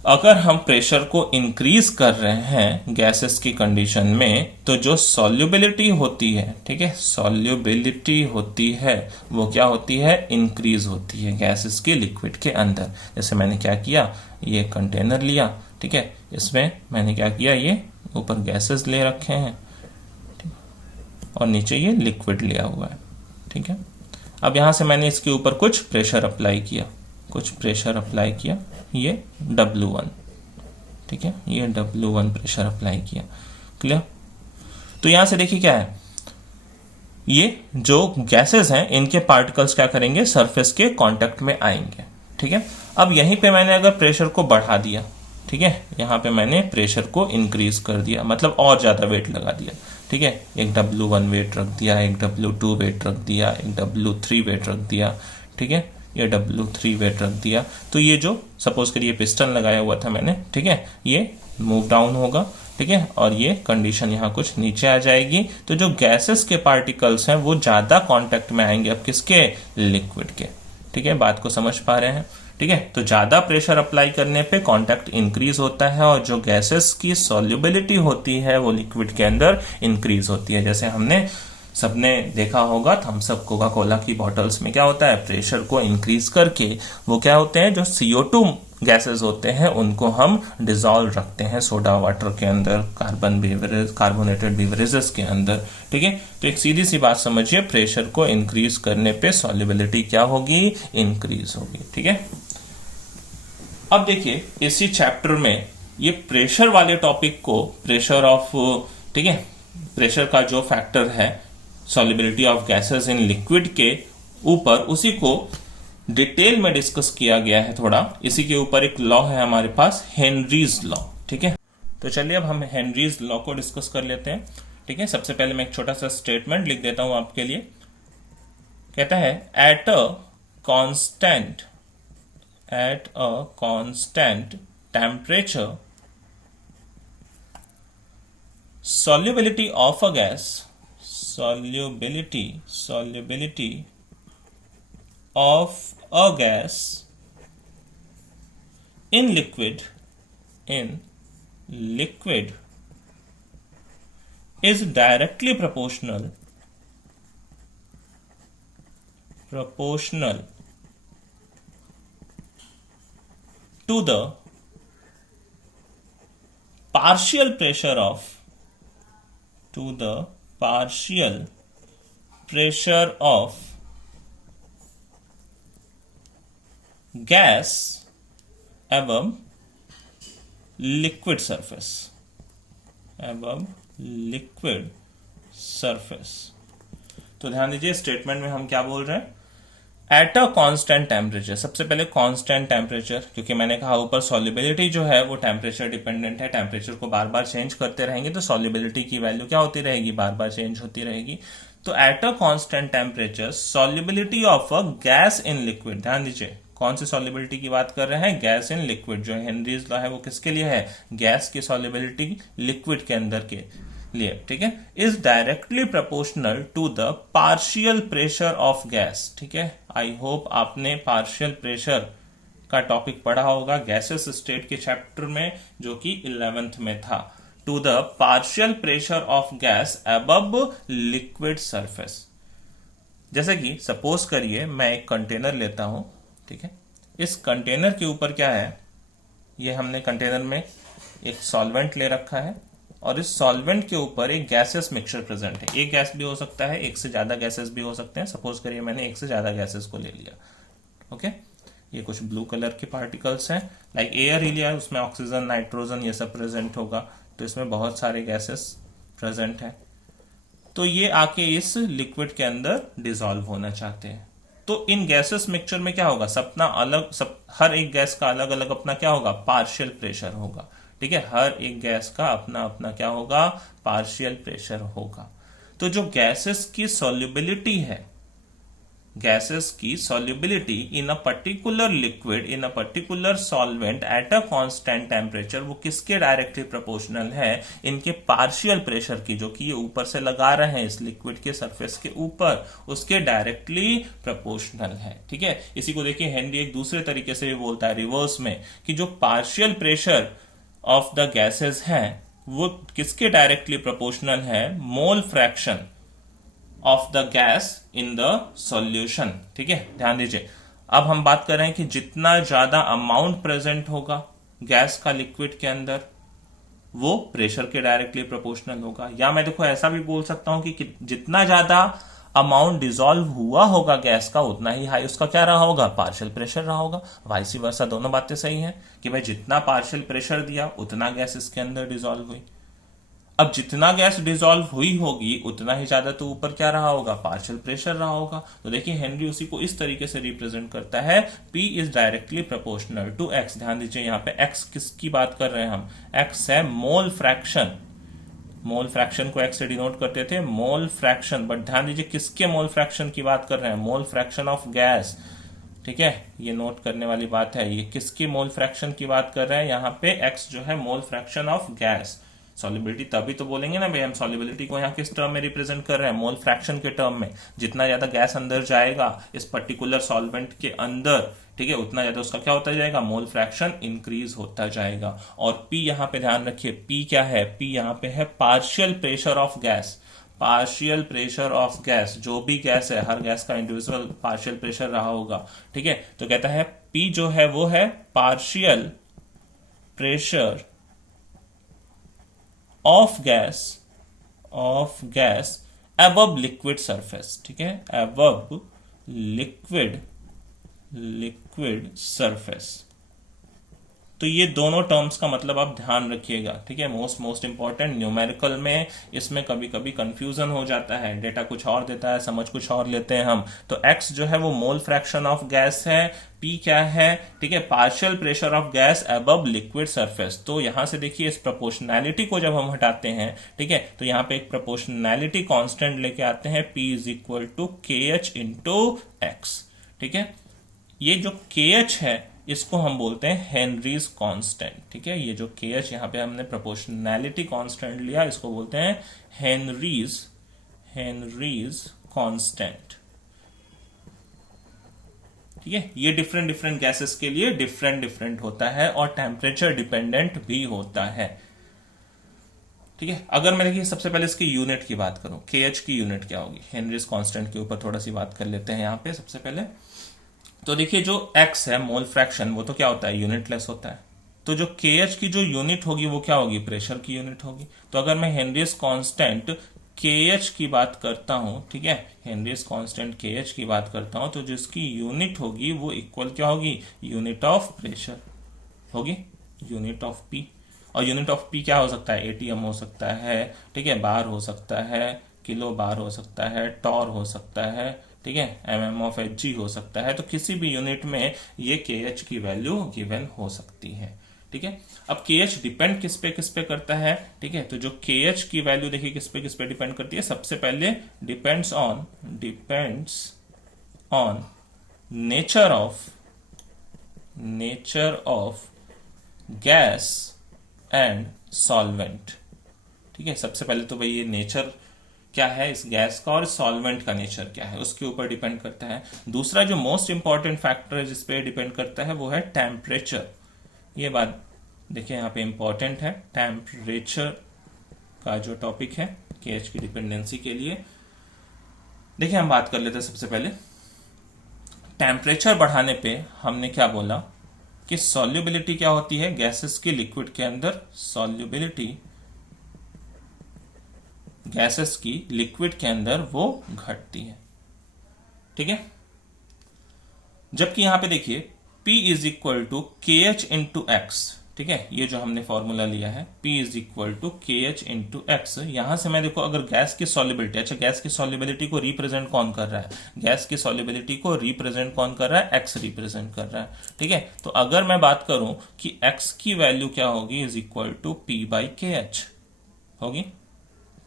अगर हम प्रेशर को इंक्रीज कर रहे हैं गैसेस की कंडीशन में, तो जो सॉल्युबिलिटी होती है, ठीक है, सॉल्युबिलिटी होती है वो क्या होती है, इंक्रीज होती है गैसेस के लिक्विड के अंदर। जैसे मैंने क्या किया, ये कंटेनर लिया, ठीक है, इसमें मैंने क्या किया, ये ऊपर गैसेस ले रखे हैं और नीचे ये लिक्विड लिया हुआ है, ठीक है। अब यहां से मैंने इसके ऊपर कुछ प्रेशर अप्लाई किया, ये W1, ठीक है, ये W1 प्रेशर अप्लाई किया। क्लियर? तो यहां से देखिए क्या है, ये जो गैसेस हैं इनके पार्टिकल्स क्या करेंगे, सरफेस के कांटेक्ट में आएंगे, ठीक है। अब यहीं पे मैंने अगर प्रेशर को बढ़ा दिया, ठीक है, यहां पे मैंने प्रेशर को इंक्रीज कर दिया, मतलब और ज्यादा वेट लगा दिया, ठीक है, एक W1 वेट रख दिया, एक W2 वेट रख दिया, एक W3 वेट रख दिया, ठीक है, ये W3 वेट रख दिया। तो ये जो सपोज करिए पिस्टन लगाया हुआ था मैंने, ठीक है, ये मूव डाउन होगा, ठीक है, और ये कंडीशन यहाँ कुछ नीचे आ जाएगी। तो जो गैसेस के पार्टिकल्स हैं वो ज्यादा कांटेक्ट में आएंगे, अब किसके, लिक्विड के, ठीक है, बात को समझ पा रहे हैं, ठीक है। तो ज्यादा प्रेशर अप्लाई करने पे कांटेक्ट इंक्रीज होता है और जो गैसेस की सॉल्युबिलिटी होती है वो लिक्विड के अंदर इंक्रीज होती है। जैसे हमने सबने देखा होगा थम्स अप, कोका कोला की बॉटल्स में क्या होता है, प्रेशर को इंक्रीज करके वो क्या होते हैं, जो CO2 गैसेस होते हैं उनको हम डिजोल्व रखते हैं सोडा वाटर के अंदर, कार्बोनेटेड बेवरेजेस के अंदर, ठीक है। तो एक सीधी सी बात समझिए, प्रेशर को इंक्रीज करने पे सॉल्युबिलिटी क्या होगी, इंक्रीज होगी, ठीक है। अब देखिए इसी चैप्टर में ये प्रेशर वाले टॉपिक को, प्रेशर ऑफ, ठीक है, प्रेशर का जो फैक्टर है solubility of gases in liquid के ऊपर, उसी को डिटेल में डिस्कस किया गया है थोड़ा। इसी के ऊपर एक लॉ है हमारे पास, हेनरीज लॉ, ठीक है। तो चलिए अब हम हेनरीज लॉ को डिस्कस कर लेते हैं, ठीक है। सबसे पहले मैं एक छोटा सा स्टेटमेंट लिख देता हूं आपके लिए। कहता है, at a constant temperature solubility of a gas, solubility of a gas in liquid is directly proportional to the partial pressure of gas above liquid surface, तो ध्यान दीजिए स्टेटमेंट में हम क्या बोल रहे हैं, एट अ कांस्टेंट टेम्परेचर। सबसे पहले कांस्टेंट टेम्परेचर, क्योंकि मैंने कहा ऊपर सॉल्युबिलिटी जो है वो टेम्परेचर डिपेंडेंट है, टेम्परेचर को बार बार चेंज करते रहेंगे तो सॉल्युबिलिटी की वैल्यू क्या होती रहेगी, बार बार चेंज होती रहेगी। तो at a constant temperature solubility of a gas in liquid, ध्यान दीजिए कौन सी सॉल्युबिलिटी की बात कर रहे हैं, गैस इन लिक्विड। जो हेनरीज लॉ है वो किसके लिए है, गैस की सॉल्युबिलिटी लिक्विड के अंदर के लिए, ठीक है, is directly proportional to the partial pressure of gas, ठीक है। आई होप आपने पार्शियल प्रेशर का टॉपिक पढ़ा होगा गैसेस स्टेट के चैप्टर में, जो कि 11th में था। To the partial pressure of gas above liquid surface. जैसे कि सपोज करिए मैं एक कंटेनर लेता हूं, ठीक है, इस कंटेनर के ऊपर क्या है, ये हमने कंटेनर में एक सॉल्वेंट ले रखा है और इस सॉल्वेंट के ऊपर एक गैसेस मिक्सचर प्रेजेंट है। एक गैस भी हो सकता है, एक से ज्यादा गैसेस भी हो सकते हैं। सपोज करिए मैंने एक से ज्यादा गैसेस को ले लिया, ओके। ये कुछ ब्लू कलर के पार्टिकल्स हैं, लाइक एयर ही लिया है, उसमें ऑक्सीजन, नाइट्रोजन ये सब प्रेजेंट होगा, तो इसमें बहुत सारे गैसेस प्रेजेंट है। तो ये आके इस लिक्विड के अंदर डिसॉल्व होना चाहते हैं। तो इन गैसेस मिक्सचर में क्या होगा, हर एक गैस का अलग अलग अपना क्या होगा, पार्शियल प्रेशर होगा, ठीक है। हर एक गैस का अपना अपना क्या होगा, पार्शियल प्रेशर होगा। तो जो गैसेस की सॉल्युबिलिटी है गैसेस की solubility in a particular liquid in a particular solvent at a constant temperature, वो किसके डायरेक्टली प्रोपोर्शनल है? इनके पार्शियल प्रेशर की, जो कि ये ऊपर से लगा रहे हैं इस लिक्विड के सरफेस के ऊपर, उसके डायरेक्टली प्रोपोर्शनल है। ठीक है, इसी को देखिए हेनरी एक दूसरे तरीके से भी बोलता है रिवर्स में, कि जो partial pressure of the gases है वो किसके डायरेक्टली प्रोपोर्शनल है? Mole fraction of the gas in the solution. ठीक है, ध्यान दीजिए। अब हम बात कर रहे हैं कि जितना ज्यादा अमाउंट प्रेजेंट होगा गैस का लिक्विड के अंदर, वो प्रेशर के डायरेक्टली प्रोपोर्शनल होगा। या मैं देखो ऐसा भी बोल सकता हूं कि जितना ज्यादा अमाउंट डिसॉल्व हुआ होगा गैस का, उतना ही हाई उसका क्या रहा होगा? पार्शियल प्रेशर रहा होगा। वाइस वर्सा दोनों बातें सही हैं कि भाई जितना पार्शियल प्रेशर दिया उतना गैस इसके अंदर डिसॉल्व हुई। अब जितना गैस डिसॉल्व हुई होगी उतना ही ज्यादा तो ऊपर क्या रहा होगा? पार्शियल प्रेशर रहा होगा। तो देखिए हेनरी उसी को इस तरीके से रिप्रेजेंट करता है, P is directly proportional to x। ध्यान दीजिए यहाँ पे x किसकी बात कर रहे हैं हम? x है मोल फ्रैक्शन। मोल फ्रैक्शन को x से डिनोट करते थे, मोल फ्रैक्शन, बट ध्यान दीजिए किसके मोल फ्रैक्शन की बात कर रहे हैं? Mole fraction of gas. ठीक है, ये नोट करने वाली बात है। ये किसकी मोल फ्रैक्शन की बात कर रहे हैं? यहाँ पे x जो है mole fraction of gas. Solubility तभी तो बोलेंगे ना भाई, हम सॉल्युबिलिटी को यहाँ किस टर्म में रिप्रेजेंट कर रहे हैं? मोल फ्रैक्शन के टर्म में। जितना ज्यादा गैस अंदर जाएगा इस पर्टिकुलर सॉल्वेंट के अंदर, ठीक है, उतना ज्यादा उसका क्या होता जाएगा? मोल फ्रैक्शन इंक्रीज होता जाएगा। और P यहाँ पे ध्यान रखिए, P क्या है? P यहाँ पे है partial pressure of gas. Partial pressure of gas, जो भी गैस है हर गैस का इंडिविजुअल पार्शियल प्रेशर रहा होगा। ठीक है, तो कहता है P जो है वो है partial pressure of gas above liquid surface. ठीक है, above लिक्विड सरफेस। तो ये दोनों टर्म्स का मतलब आप ध्यान रखिएगा। ठीक है, मोस्ट इंपॉर्टेंट। न्यूमेरिकल में इसमें कभी कभी कंफ्यूजन हो जाता है, डेटा कुछ और देता है, समझ कुछ और लेते हैं हम। तो x जो है वो मोल फ्रैक्शन ऑफ गैस है, p क्या है? ठीक है, partial pressure of gas above liquid surface. तो यहां से देखिए इस प्रोपोर्शनैलिटी को जब हम हटाते हैं, ठीक है, तो यहां पे एक प्रोपोर्शनैलिटी कांस्टेंट लेके आते हैं, p इज इक्वल टू के एच इंटू एक्स। ठीक है, ये जो के एच है इसको हम बोलते हैं हेनरीज कांस्टेंट। ठीक है, ये जो के एच यहाँ पे हमने प्रोपोर्शनैलिटी कांस्टेंट लिया, इसको बोलते हैं हेनरीज कांस्टेंट। ठीक है, ये डिफरेंट गैसेस के लिए डिफरेंट होता है और टेम्परेचर डिपेंडेंट भी होता है। ठीक है, अगर मैं देखिए सबसे पहले इसकी यूनिट की बात करूं, के एच की यूनिट क्या होगी? हेनरीज कांस्टेंट के ऊपर थोड़ा सी बात कर लेते हैं यहाँ पे सबसे पहले। तो देखिए जो x है मोल फ्रैक्शन, वो तो क्या होता है? यूनिटलेस होता है। तो जो kh की जो यूनिट होगी वो क्या होगी? प्रेशर की यूनिट होगी। तो अगर मैं हेनरीज कांस्टेंट kh की बात करता हूं, ठीक है, हेनरीज कांस्टेंट kh की बात करता हूं, तो जिसकी यूनिट होगी वो इक्वल क्या होगी? यूनिट ऑफ प्रेशर होगी, यूनिट ऑफ p। और यूनिट ऑफ p क्या हो सकता है? एटीएम हो सकता है, ठीक है, बार हो सकता है, किलो बार हो सकता है, टॉर हो सकता है, ठीक है, mm ऑफ Hg हो सकता है। तो किसी भी यूनिट में ये kh की वैल्यू गिवन हो सकती है। ठीक है, अब kh डिपेंड किस पे करता है? ठीक है, तो जो kh की वैल्यू देखिए किस पे डिपेंड करती है? सबसे पहले depends on nature of gas and solvent. ठीक है, सबसे पहले तो भाई ये नेचर क्या है इस गैस का और सॉल्वेंट का नेचर क्या है उसके ऊपर डिपेंड करता है। दूसरा जो मोस्ट इंपॉर्टेंट फैक्टर है जिसपे डिपेंड करता है वो है टेम्परेचर। ये बात देखिए यहाँ पे इंपॉर्टेंट है, टेम्परेचर का जो टॉपिक है केएच की डिपेंडेंसी के लिए। देखिए हम बात कर लेते हैं सबसे पहले टेम्परेचर बढ़ाने पे हमने क्या बोला कि सॉल्युबिलिटी क्या होती है गैसेस की लिक्विड के अंदर? सॉल्युबिलिटी गैसेस की लिक्विड के अंदर वो घटती है। ठीक है, जबकि यहां पे देखिए P इज इक्वल टू के एच इंटू एक्स। ठीक है, ये जो हमने फॉर्मूला लिया है P इज इक्वल टू के एच इंटू एक्स। यहां से मैं देखो अगर गैस की सॉल्युबिलिटी, अच्छा गैस की सॉल्युबिलिटी को रिप्रेजेंट कौन कर रहा है? गैस की सॉल्युबिलिटी को रिप्रेजेंट कौन कर रहा है? एक्स रिप्रेजेंट कर रहा है। ठीक है, तो अगर मैं बात करूं कि एक्स की वैल्यू क्या होगी is equal to P by K H होगी,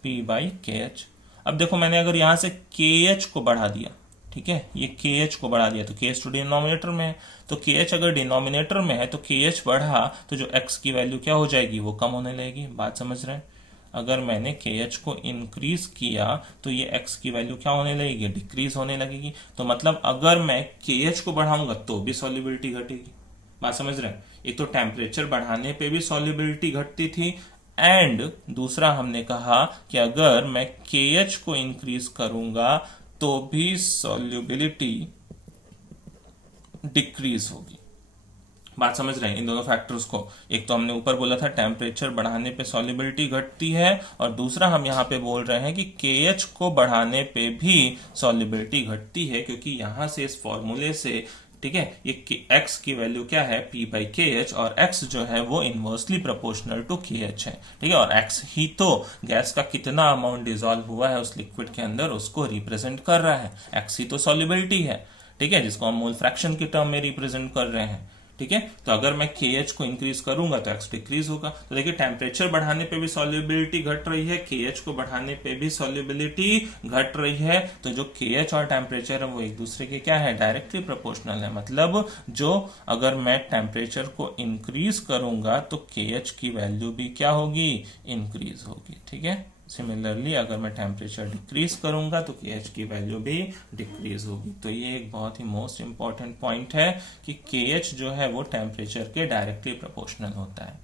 P बाई के एच। अब देखो मैंने अगर यहां से के एच को बढ़ा दिया, ठीक है, ये KH को बढ़ा दिया तो KH तो डिनोमिनेटर में है, तो KH अगर डिनोमिनेटर में है तो KH बढ़ा तो जो x की वैल्यू क्या हो जाएगी, वो कम होने लगेगी। बात समझ रहे हैं? अगर मैंने KH को इंक्रीज किया तो ये x की वैल्यू क्या होने लगेगी, डिक्रीज होने लगेगी। तो मतलब अगर मैं KH को बढ़ाऊंगा तो भी सॉल्युबिलिटी घटेगी। बात समझ रहे हैं? एक तो टेम्परेचर बढ़ाने पे भी सॉल्युबिलिटी घटती थी, एंड दूसरा हमने कहा कि अगर मैं KH को इंक्रीज करूंगा तो भी सॉल्युबिलिटी डिक्रीज होगी। बात समझ रहे हैं इन दोनों फैक्टर्स को? एक तो हमने ऊपर बोला था टेम्परेचर बढ़ाने पे सॉल्युबिलिटी घटती है, और दूसरा हम यहाँ पे बोल रहे हैं कि KH को बढ़ाने पे भी सॉल्युबिलिटी घटती है, क्योंकि यहां से इस फॉर्मूले से, ठीक है, ये x की वैल्यू क्या है, P/KH, और x जो है वो इनवर्सली प्रोपोर्शनल टू KH है। ठीक है, और x ही तो गैस का कितना अमाउंट डिजोल्व हुआ है उस लिक्विड के अंदर उसको रिप्रेजेंट कर रहा है। x ही तो सॉल्युबिलिटी है, ठीक है, जिसको हम मोल फ्रैक्शन के टर्म में रिप्रेजेंट कर रहे हैं। ठीक है, तो अगर मैं KH को इंक्रीज करूंगा तो x डिक्रीज होगा। तो देखिए टेम्परेचर बढ़ाने पे भी सॉल्युबिलिटी घट रही है, KH को बढ़ाने पे भी सॉल्युबिलिटी घट रही है। तो जो KH और टेम्परेचर है वो एक दूसरे के क्या है, डायरेक्टली प्रोपोर्शनल है। मतलब जो अगर मैं टेम्परेचर को इंक्रीज करूंगा तो KH की वैल्यू भी क्या होगी, इंक्रीज होगी। ठीक है, सिमिलरली अगर मैं टेम्परेचर डिक्रीज करूंगा तो KH की वैल्यू भी डिक्रीज होगी। तो ये एक बहुत ही मोस्ट इंपॉर्टेंट पॉइंट है कि KH जो है वो टेम्परेचर के डायरेक्टली प्रोपोर्शनल होता है।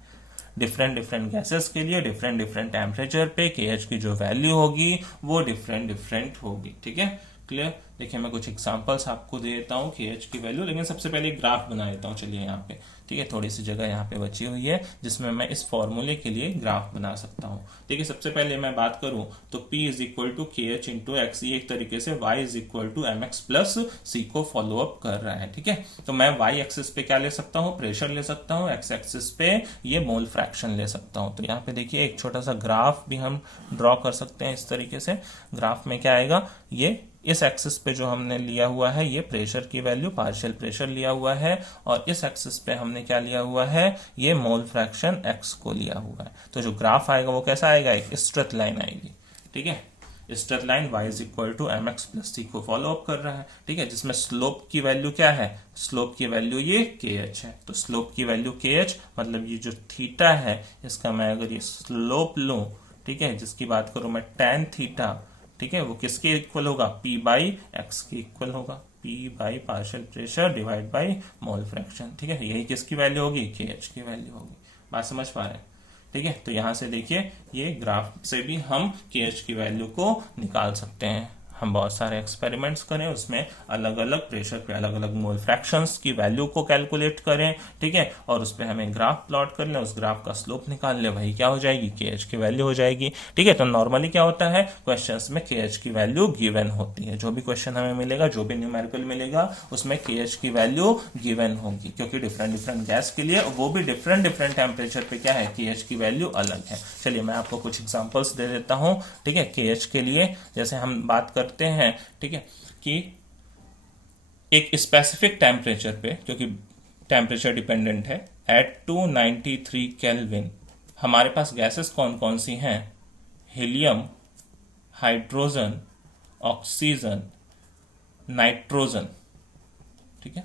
डिफरेंट डिफरेंट गैसेस के लिए डिफरेंट डिफरेंट टेम्परेचर पे KH की जो वैल्यू होगी वो डिफरेंट डिफरेंट होगी। ठीक है, क्लियर? देखिए मैं कुछ एग्जांपल्स आपको दे देता हूँ KH की वैल्यू, लेकिन सबसे पहले एक ग्राफ बना देता हूँ। चलिए यहाँ पे, ठीक है, थोड़ी सी जगह यहाँ पे बची हुई है जिसमें मैं इस फॉर्मूले के लिए ग्राफ बना सकता हूँ। देखिए सबसे पहले मैं बात करूं तो P is equal to KH into x, ये एक तरीके से Y is equal to MX plus C को फॉलो अप कर रहा है। ठीक है, तो मैं Y एक्सिस पे क्या ले सकता हूँ, प्रेशर ले सकता हूँ, X एक्सिस पे ये मोल फ्रैक्शन ले सकता हूँ। तो यहाँ पे देखिए एक छोटा सा ग्राफ भी हम ड्रॉ कर सकते हैं इस तरीके से। ग्राफ में क्या आएगा, ये इस एक्सिस पे जो हमने लिया हुआ है ये प्रेशर की वैल्यू, पार्शियल प्रेशर लिया हुआ है, और इस एक्सिस पे हमने क्या लिया हुआ है, ये मोल फ्रैक्शन x को लिया हुआ है। तो जो ग्राफ आएगा वो कैसा आएगा, एक स्ट्रेट लाइन आएगी। ठीक है, straight line y is equal to MX plus C को फॉलो अप कर रहा है। ठीक है, जिसमें स्लोप की वैल्यू क्या है, स्लोप की वैल्यू ये KH है। तो स्लोप की वैल्यू KH, मतलब ये जो थीटा है इसका मैं अगर ये स्लोप लूं, ठीक है, जिसकी बात करूं मैं tan थीटा, ठीक है, वो किसके इक्वल होगा, P/X के इक्वल होगा, P by partial pressure divide by mole fraction. ठीक है, यही किसकी वैल्यू होगी, KH की वैल्यू होगी। बात समझ पा रहे हैं? ठीक है, तो यहां से देखिए ये ग्राफ से भी हम KH की वैल्यू को निकाल सकते हैं। हम बहुत सारे एक्सपेरिमेंट्स करें, उसमें अलग अलग प्रेशर पे अलग अलग मोल फ्रैक्शंस की वैल्यू को कैलकुलेट करें। ठीक है, और उस पर हमें ग्राफ प्लॉट कर लें, उस ग्राफ का स्लोप निकाल लें, वही क्या हो जाएगी, KH की वैल्यू हो जाएगी। ठीक है, तो नॉर्मली क्या होता है, क्वेश्चंस में KH की वैल्यू गिवन होती है। जो भी क्वेश्चन हमें मिलेगा, जो भी न्यूमेरिकल मिलेगा, उसमें KH की वैल्यू गिवन होगी, क्योंकि डिफरेंट डिफरेंट गैस के लिए, वो भी डिफरेंट डिफरेंट टेम्परेचर पे क्या है, KH की वैल्यू अलग है। चलिए मैं आपको कुछ एग्जांपल्स दे देता हूं। ठीक है, KH के लिए जैसे हम बात करते हैं, ठीक है, कि एक स्पेसिफिक टेम्परेचर पे, क्योंकि टेम्परेचर डिपेंडेंट है, एट 293 केल्विन हमारे पास गैसेस कौन कौन सी हैं, हीलियम, हाइड्रोजन, ऑक्सीजन, नाइट्रोजन। ठीक है,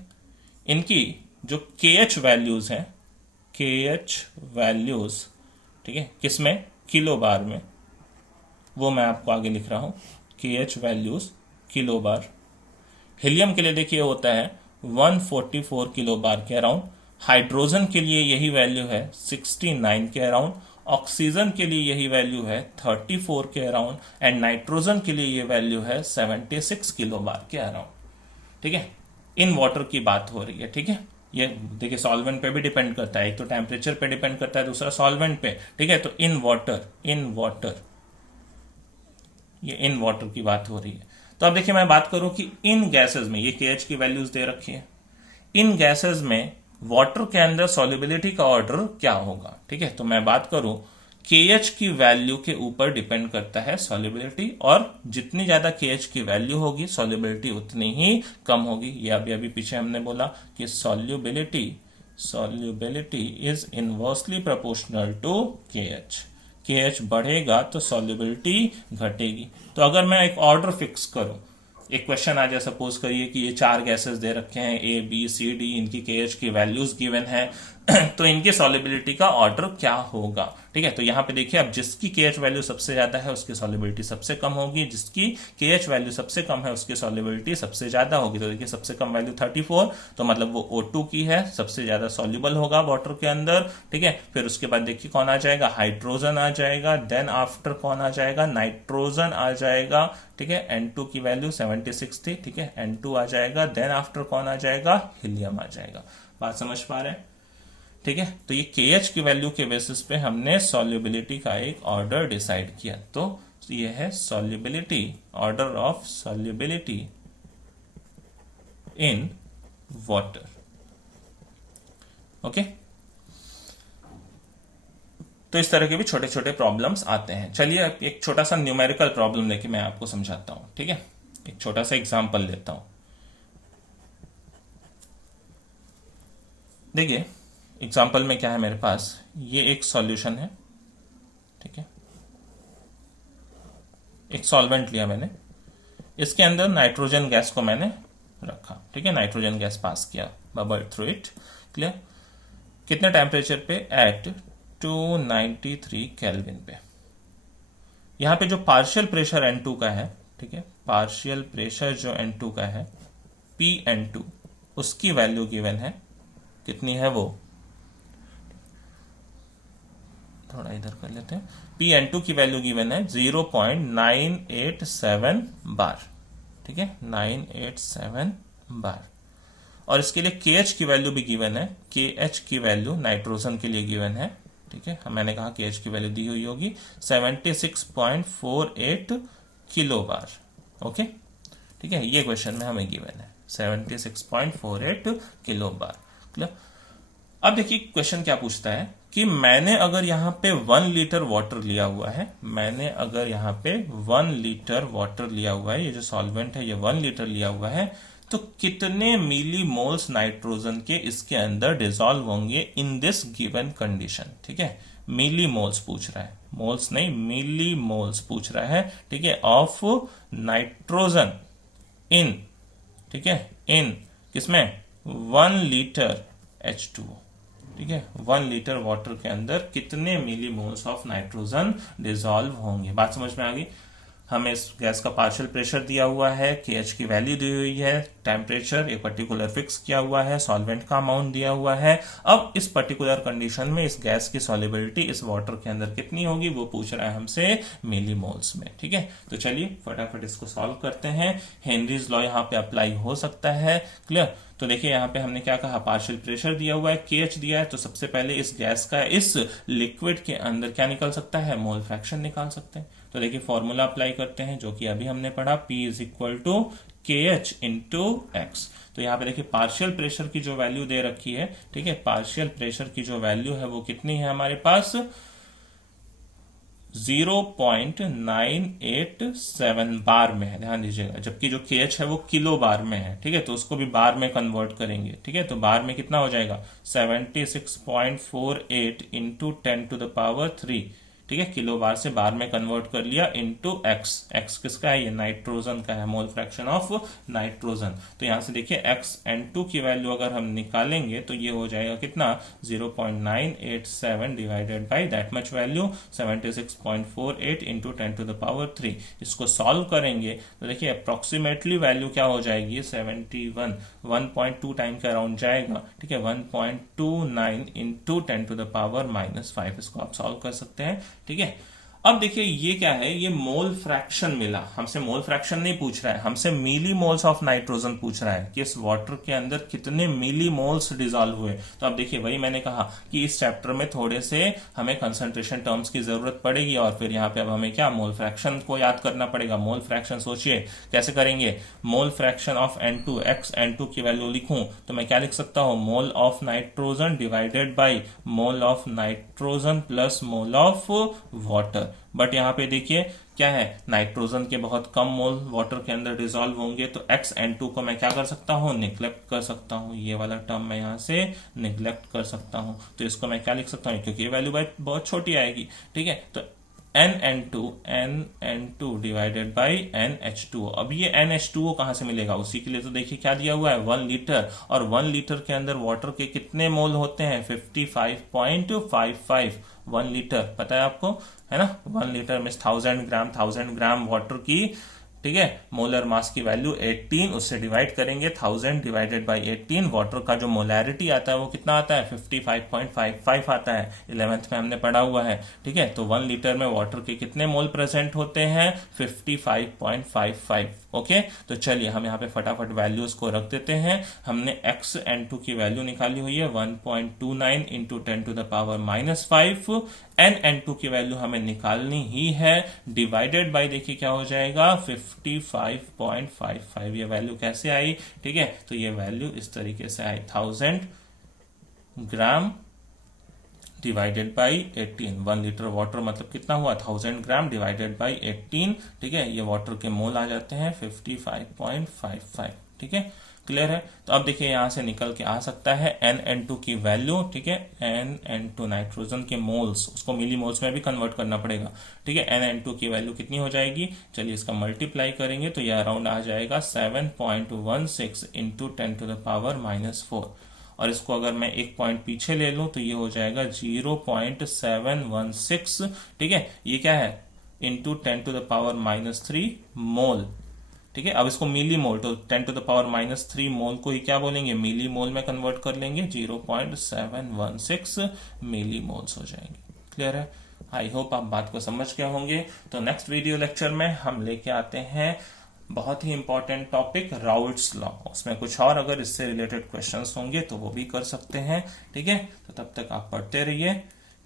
इनकी जो KH वैल्यूज हैं, KH वैल्यूज, ठीक है, किसमें, किलो बार में, वो मैं आपको आगे लिख रहा हूं, KH वैल्यूज किलो बार। हीलियम के लिए देखिए होता है 144 किलो बार के अराउंड, हाइड्रोजन के लिए यही वैल्यू है 69 के अराउंड, ऑक्सीजन के लिए यही वैल्यू है 34 के अराउंड, एंड नाइट्रोजन के लिए ये वैल्यू है 76 किलो बार के अराउंड। ठीक है, इन वाटर की बात हो रही है। ठीक है, ये देखिए सॉल्वेंट पे भी डिपेंड करता है, एक तो टेम्परेचर पे डिपेंड करता है, दूसरा सॉल्वेंट पे। ठीक है, तो इन वाटर ये इन वाटर की बात हो रही है। तो अब देखिए मैं बात करूं कि इन गैसेस में, ये KH की वैल्यूज दे रखी है, इन गैसेस में वाटर के अंदर सॉल्युबिलिटी का ऑर्डर क्या होगा। ठीक है, तो मैं बात करूं KH की वैल्यू के ऊपर डिपेंड करता है सॉल्युबिलिटी, और जितनी ज्यादा KH की वैल्यू होगी सॉल्युबिलिटी उतनी ही कम होगी। ये अभी पीछे हमने बोला कि solubility is inversely proportional to KH। KH बढ़ेगा तो सॉल्युबिलिटी घटेगी। तो अगर मैं एक ऑर्डर फिक्स करूं, एक क्वेश्चन आ जाए, सपोज करिए कि ये 4 गैसेस दे रखे हैं A B C D, इनकी KH की वैल्यूज गिवन है तो इनकी सॉल्युबिलिटी का ऑर्डर क्या होगा। ठीक है, तो यहां पे देखिए, अब जिसकी KH वैल्यू सबसे ज्यादा है उसकी सॉल्युबिलिटी सबसे कम होगी, जिसकी KH वैल्यू सबसे कम है उसकी सॉल्युबिलिटी सबसे ज्यादा होगी। तो देखिए सबसे कम वैल्यू 34, तो मतलब वो O2 की है, सबसे ज्यादा सॉल्युबल होगा वाटर के अंदर। ठीक है, फिर उसके बाद देखिए कौन आ जाएगा, हाइड्रोजन आ जाएगा, देन आफ्टर कौन आ जाएगा, नाइट्रोजन आ जाएगा। ठीक है, N2 की वैल्यू 76 थी। ठीक है, N2 आ जाएगा, देन आफ्टर कौन आ जाएगा, हीलियम आ जाएगा। बात समझ पा रहे हैं? ठीक है, तो ये KH की वैल्यू के बेसिस पे हमने सॉल्युबिलिटी का एक ऑर्डर डिसाइड किया। तो ये है solubility, order of solubility in water. Okay, तो इस तरह के भी छोटे छोटे प्रॉब्लम्स आते हैं। चलिए एक छोटा सा न्यूमेरिकल प्रॉब्लम लेके मैं आपको समझाता हूं। ठीक है, एक छोटा सा एग्जांपल लेता हूं। देखिए एग्जाम्पल में क्या है मेरे पास, ये एक सॉल्यूशन है। ठीक है, एक सॉल्वेंट लिया मैंने, इसके अंदर नाइट्रोजन गैस को मैंने रखा। ठीक है, नाइट्रोजन गैस पास किया, बबल थ्रू इट। क्लियर? कितने टेम्परेचर पे? एट 293 केल्विन पे। यहां पे जो पार्शियल प्रेशर N2 का है, ठीक है, पार्शियल प्रेशर जो N2 का है PN2, उसकी वैल्यू गिवन है, कितनी है वो, थोड़ा इधर कर लेते हैं। PN2 की वैल्यू गिवन है 0.987 बार। ठीक है, 987 बार। और इसके लिए KH की वैल्यू भी गिवन है, KH की वैल्यू नाइट्रोजन के लिए गिवन है। ठीक है, मैंने कहा KH की वैल्यू दी हुई होगी 76.48 किलो बार। ओके, ठीक है, ये क्वेश्चन में हमें गिवन है 76.48 किलो बार। क्लियर? अब देखिए क्वेश्चन क्या पूछता है कि मैंने अगर यहां पे 1 लीटर वाटर लिया हुआ है, मैंने अगर यहां पे 1 लीटर वाटर लिया हुआ है, ये जो सॉल्वेंट है ये 1 लीटर लिया हुआ है, तो कितने मिली मोल्स नाइट्रोजन के इसके अंदर डिसॉल्व होंगे इन दिस गिवन कंडीशन। ठीक है, मिली मोल्स पूछ रहा है, मोल्स नहीं मिली मोल्स पूछ रहा है। ठीक है, ऑफ नाइट्रोजन इन, ठीक है, इन किसमें, 1 लीटर H2O। ठीक है, 1 लीटर वाटर के अंदर कितने मिली मोल्स ऑफ नाइट्रोजन डिसॉल्व होंगे। बात समझ में आ गई? हमें इस गैस का पार्शियल प्रेशर दिया हुआ है, KH की वैल्यू दी हुई है, टेम्परेचर एक पर्टिकुलर फिक्स किया हुआ है, सॉल्वेंट का अमाउंट दिया हुआ है। अब इस पर्टिकुलर कंडीशन में इस गैस की सॉल्युबिलिटी इस वाटर के अंदर कितनी होगी वो पूछ रहा है हमसे मिली मोल्स में। ठीक है, तो चलिए फटाफट इसको सॉल्व करते हैं। हेनरीज लॉ यहाँ पे अप्लाई हो सकता है। क्लियर? तो देखिए यहाँ पे हमने क्या कहा, पार्शियल प्रेशर दिया हुआ है, KH दिया है, तो सबसे पहले इस गैस का इस लिक्विड के अंदर क्या निकल सकता है, मोल फ्रैक्शन निकाल सकते हैं। तो देखिए फॉर्मूला अप्लाई करते हैं जो कि अभी हमने पढ़ा, P is equal to KH into x. तो यहाँ पे देखिए पार्शियल प्रेशर की जो वैल्यू दे रखी है, ठीक है, पार्शियल प्रेशर की जो वैल्यू है वो कितनी है हमारे पास, 0.987 बार में है, ध्यान दीजिएगा, जबकि जो KH है वो किलो बार में है। ठीक है, तो उसको भी बार में कन्वर्ट करेंगे। ठीक है, तो बार में कितना हो जाएगा, 76.48 इंटू 10⁻3। ठीक है, किलो बार से बार में कन्वर्ट कर लिया, इंटू एक्स। एक्स किसका है, ये नाइट्रोजन का है, मोल फ्रैक्शन ऑफ नाइट्रोजन। तो यहां से देखिए एक्स N2 की वैल्यू अगर हम निकालेंगे तो ये हो जाएगा कितना, 0.987 divided by that much value 76.48 into 10⁻3। इसको सॉल्व करेंगे तो देखिए अप्रोक्सीमेटली वैल्यू क्या हो जाएगी, 71, 1.2 टाइम के अराउंड जाएगा। ठीक है, 1.29 इंटू 10⁻⁻5। इसको आप सॉल्व कर सकते हैं। ठीक है, अब देखिए ये क्या है, ये मोल फ्रैक्शन मिला हमसे, मोल फ्रैक्शन नहीं पूछ रहा है हमसे, मिली मोल्स ऑफ नाइट्रोजन पूछ रहा है कि इस वाटर के अंदर कितने मिली मोल्स डिसॉल्व हुए। तो अब देखिए वही मैंने कहा कि इस चैप्टर में थोड़े से हमें कंसंट्रेशन टर्म्स की जरूरत पड़ेगी, और फिर यहाँ पे अब हमें क्या, मोल फ्रैक्शन को याद करना पड़ेगा। मोल फ्रैक्शन सोचिए कैसे करेंगे, mole fraction of N2, x N2 की वैल्यू लिखूं तो मैं क्या लिख सकता हूं, mole of nitrogen divided by mole of nitrogen plus mole of water. But यहां पे देखिए क्या है, नाइट्रोजन के बहुत कम मोल वाटर के अंदर डिसॉल्व होंगे, तो एक्स N2 को मैं क्या कर सकता हूं, निग्लेक्ट कर सकता हूं। ये वाला टर्म मैं यहां से निग्लेक्ट कर सकता हूं, तो इसको मैं क्या लिख सकता हूं, क्योंकि ये वैल्यू बहुत छोटी आएगी। ठीक है, तो NN2 डिवाइडेड बाई NH2। अब ये NH2 कहाँ से मिलेगा, उसी के लिए तो देखिए क्या दिया हुआ है 1 लीटर, और 1 लीटर के अंदर वाटर के कितने मोल होते हैं 55.55। 1 लीटर पता है आपको, है ना, 1 लीटर में 1000 ग्राम वाटर की, ठीक है, मोलर मास की वैल्यू 18, उससे डिवाइड करेंगे 1000 डिवाइडेड बाई 18। वाटर का जो मोलैरिटी आता है वो कितना आता है 55.55 आता है, 11th में हमने पढ़ा हुआ है, ठीक है। तो 1 लीटर में वाटर के कितने मोल प्रेजेंट होते हैं 55.55। ओके, तो चलिए हम यहाँ पे फटाफट वैल्यूज को रख देते हैं। हमने xN2 की वैल्यू निकाली हुई है 1.29 into 10 to the power -5। NN2 की वैल्यू हमें निकालनी ही है, डिवाइडेड बाय देखिए क्या हो जाएगा 55.55। ये वैल्यू कैसे आई, ठीक है, तो ये वैल्यू इस तरीके से आई 1000 gram divided by 18। 1 litre water मतलब कितना हुआ 1000 ग्राम डिवाइडेड बाई 18, ठीक है। ये वाटर के मोल आ जाते हैं 55.55, ठीक है, क्लियर है। तो अब देखिए यहां से निकल के आ सकता है NN2 की वैल्यू, ठीक है, NN2 नाइट्रोजन के मोल्स, उसको मिली मोल्स में भी कन्वर्ट करना पड़ेगा, ठीक है। NN2 की वैल्यू कितनी हो जाएगी, चलिए इसका मल्टीप्लाई करेंगे तो ये अराउंड आ जाएगा 7.16 इंटू 10 टू द पावर -4, और इसको अगर मैं एक पॉइंट पीछे ले लूं तो ये हो जाएगा 0.716, ठीक है। ये क्या है इंटू 10 टू द पावर -3 मोल, ठीक है। अब इसको मिली मोल, तो 10 टू द पावर -3 मोल को ही क्या बोलेंगे मिली मोल में कन्वर्ट कर लेंगे, 0.716 मिली मोल्स हो जाएंगे, क्लियर है। आई होप आप बात को समझ गए होंगे। तो नेक्स्ट वीडियो लेक्चर में हम लेके आते हैं बहुत ही इंपॉर्टेंट टॉपिक राउल्ट्स लॉ, उसमें कुछ और अगर इससे रिलेटेड क्वेश्चंस होंगे तो वो भी कर सकते हैं, ठीक है। तो तब तक आप पढ़ते रहिए,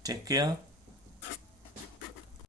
टेक केयर।